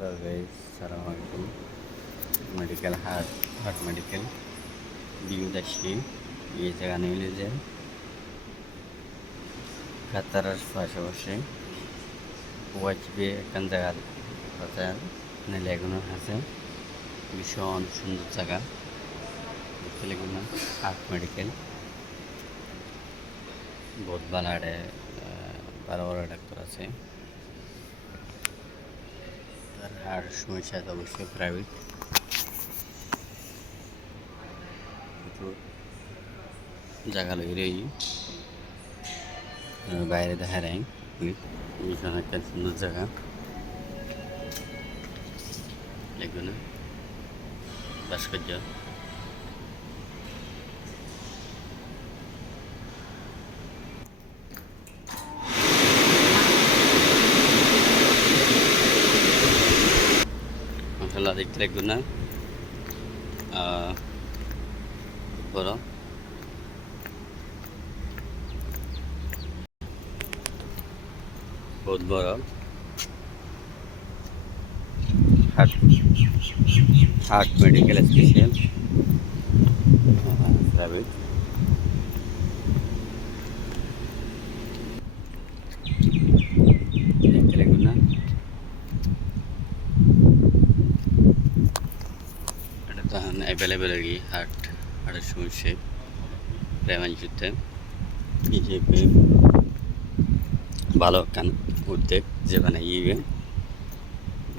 Hello guys, সালাম আলাইকুম। Medical heart medical বিউ দাসি এই জায়গা নিলে যে কাতারার পাশাপাশি ওয়াইচবে একখান জায়গা বাজার নেলেগুলো আছে ভীষণ সুন্দর জায়গা দেখতে লেগুলো হার্ট মেডিকেল বহুত ভালো আড়ে বড় বড় ডাক্তার আছে। আর সমস্যা অবশ্যই প্রাইভেট জায়গা লই বাইরে দেখা যায় ভীষণ একটা সুন্দর জায়গা লাগবে না ভাস্কর্য মশলা দেখতে লাগবে না বড় বহুত বড় হার্ট মেডিকেল স্পেশাল প্রাইভেট দেখতে লাগবে না এটা তো অ্যাভেলেবেল আর কি হার্টের সমস্যা প্রেমাঞ্চুতে হিসেবে ভালো কান উদ্যোগ যে বানাইবে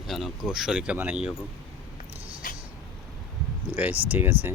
যেন শরীরকে বানাই হবো গাইস, ঠিক আছে।